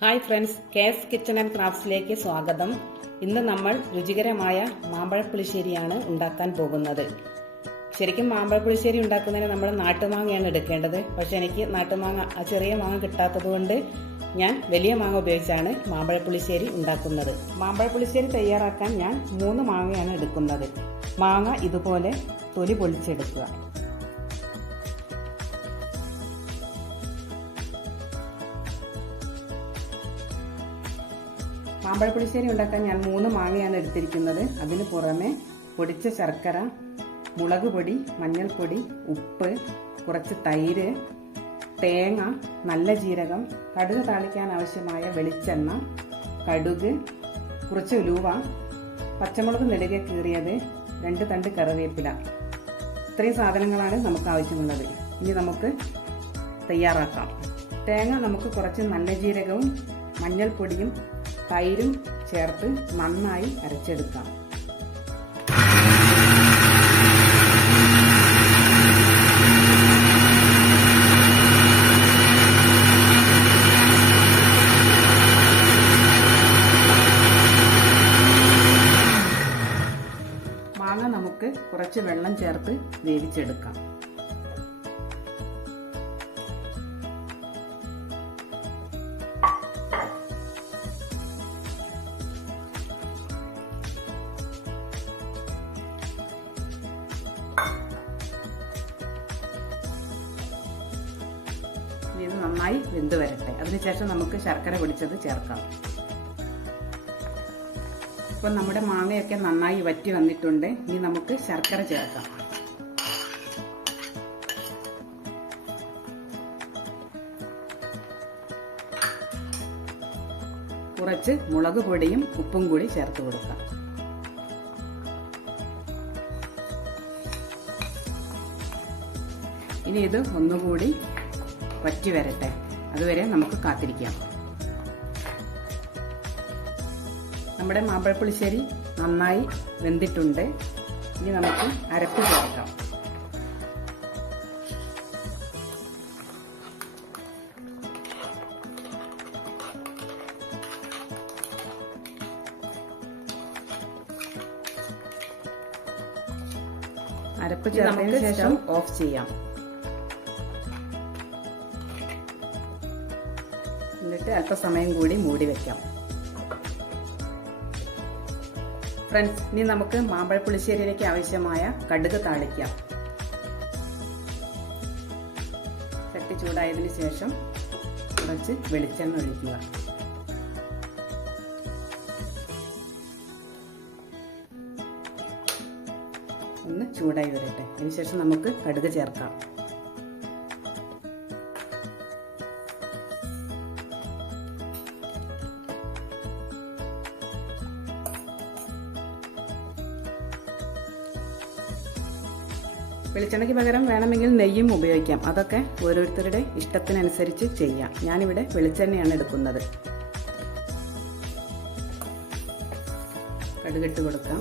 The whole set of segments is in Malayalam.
Hi friends K's kitchen and ക്രാഫ്റ്റ്സിലേക്ക് സ്വാഗതം. ഇന്ന് നമ്മൾ രുചികരമായ മാമ്പഴപ്പുളിശ്ശേരിയാണ് ഉണ്ടാക്കാൻ പോകുന്നത്. ശരിക്കും മാമ്പഴപ്പുളിശ്ശേരി ഉണ്ടാക്കുന്നതിന് നമ്മൾ നാട്ടുമാങ്ങയാണ് എടുക്കേണ്ടത്. പക്ഷെ എനിക്ക് നാട്ടുമാങ്ങ ആ ചെറിയ മാങ്ങ കിട്ടാത്തത് കൊണ്ട് ഞാൻ വലിയ മാങ്ങ ഉപയോഗിച്ചാണ് മാമ്പഴപ്പുളിശ്ശേരി ഉണ്ടാക്കുന്നത്. മാമ്പഴപ്പുളിശ്ശേരി തയ്യാറാക്കാൻ ഞാൻ മൂന്ന് മാങ്ങയാണ് എടുക്കുന്നത്. മാങ്ങ ഇതുപോലെ തൊലി പൊളിച്ചെടുക്കുക. മാമ്പഴപ്പുളിശ്ശേരി ഉണ്ടാക്കാൻ ഞാൻ മൂന്ന് മാങ്ങയാണ് എടുത്തിരിക്കുന്നത്. അതിന് പുറമെ പൊടിച്ച ശർക്കര മുളക് പൊടി മഞ്ഞൾപ്പൊടി ഉപ്പ് കുറച്ച് തൈര് തേങ്ങ നല്ല ജീരകം കടുക് താളിക്കാൻ ആവശ്യമായ വെളിച്ചെണ്ണ കടുക് കുറച്ച് ഉലുവ പച്ചമുളക് നെടുകെ കീറിയത് രണ്ട് തണ്ട് കറിവേപ്പില. ഇത്രയും സാധനങ്ങളാണ് നമുക്ക് ആവശ്യമുള്ളത്. ഇനി നമുക്ക് തയ്യാറാക്കാം. തേങ്ങ നമുക്ക് കുറച്ച് നല്ല ജീരകവും മഞ്ഞൾപ്പൊടിയും തൈരും ചേർത്ത് നന്നായി അരച്ചെടുക്കാം. മാങ്ങ നമുക്ക് കുറച്ച് വെള്ളം ചേർത്ത് വേവിച്ചെടുക്കാം. ഇത് നന്നായി വെന്ത് വരട്ടെ. അതിനുശേഷം നമുക്ക് ശർക്കര പൊടിച്ചത് ചേർക്കാം. ഇപ്പം നമ്മുടെ മാങ്ങയൊക്കെ നന്നായി വറ്റി വന്നിട്ടുണ്ട്. ഇനി നമുക്ക് ശർക്കര ചേർക്കാം. കുറച്ച് മുളക് പൊടിയും ഉപ്പും കൂടി ചേർത്ത് കൊടുക്കാം. ഇനി ഇത് ഒന്നുകൂടി വറ്റി വരട്ടെ അതുവരെ നമുക്ക് കാത്തിരിക്കാം. നമ്മുടെ മാമ്പഴപ്പുളിശ്ശേരി നന്നായി വെന്തിട്ടുണ്ട്. ഇനി നമുക്ക് അരപ്പ് ചേർക്കാം. അരപ്പ് ചേർത്തതിന് ശേഷം ഓഫ് ചെയ്യാം. എന്നിട്ട് അല്പസമയം കൂടി മൂടി വെക്കാം. ഫ്രണ്ട്സ് ഇനി നമുക്ക് മാമ്പഴ മാമ്പഴപ്പുളിശ്ശേരിയിലേക്ക് ആവശ്യമായ കടുക് താളിക്കാം. ചട്ടി ചൂടായതിനു ശേഷം കുറച്ച് വെളിച്ചെണ്ണ ഒഴിക്കുക. ഒന്ന് ചൂടായി വരട്ടെ. അതിനുശേഷം നമുക്ക് കടുക് ചേർക്കാം. വെളിച്ചെണ്ണയ്ക്ക് പകരം വേണമെങ്കിൽ നെയ്യും ഉപയോഗിക്കാം. അതൊക്കെ ഓരോരുത്തരുടെ ഇഷ്ടത്തിനനുസരിച്ച് ചെയ്യാം. ഞാനിവിടെ വെളിച്ചെണ്ണയാണ് എടുക്കുന്നത്. കടുകിട്ട് കൊടുക്കാം.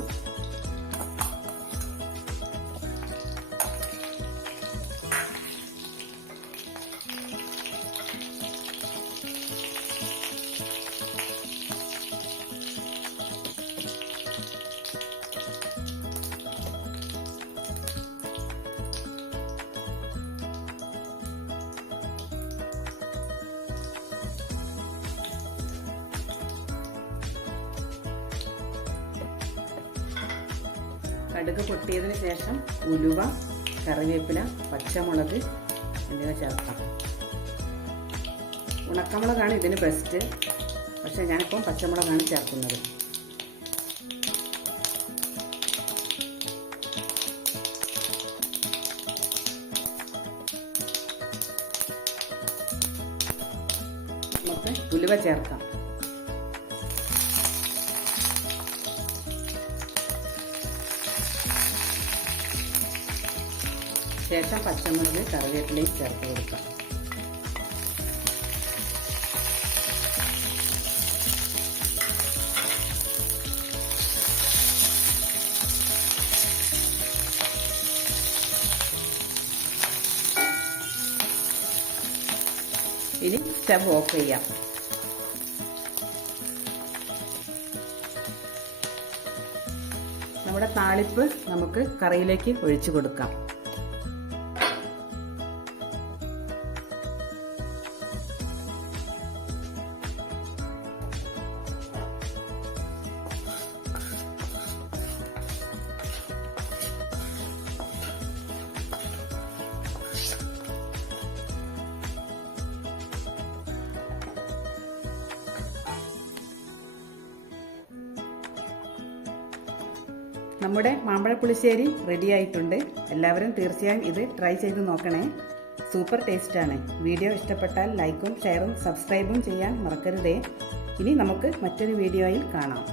കടുക് പൊട്ടിയതിന് ശേഷം ഉലുവ കറിവേപ്പില പച്ചമുളക് എന്നിവ ചേർക്കാം. ഉണക്കമുളകാണ് ഇതിന് ബെസ്റ്റ് പക്ഷെ ഞാനിപ്പം പച്ചമുളകാണ് ചേർക്കുന്നത്. നമുക്ക് ഉലുവ ചേർക്കാം. ശേഷം പച്ചമുളക് കറിവേപ്പിലയും ചേർത്ത് കൊടുക്കാം. ഇനി സ്റ്റവ് ഓഫ് ചെയ്യാം. നമ്മുടെ താളിപ്പ് നമുക്ക് കറിയിലേക്ക് ഒഴിച്ചു കൊടുക്കാം. നമ്മുടെ മാമ്പഴ പുളിശ്ശേരി റെഡി ആയിട്ടുണ്ട്. എല്ലാവരും തീർച്ചയായും ഇത് ട്രൈ ചെയ്ത് നോക്കണേ. സൂപ്പർ ടേസ്റ്റാണ് വീഡിയോ ഇഷ്ടപ്പെട്ടാൽ ലൈക്കും ഷെയറും സബ്സ്ക്രൈബും ചെയ്യാൻ മറക്കരുതേ. ഇനി നമുക്ക് മറ്റൊരു വീഡിയോയിൽ കാണാം.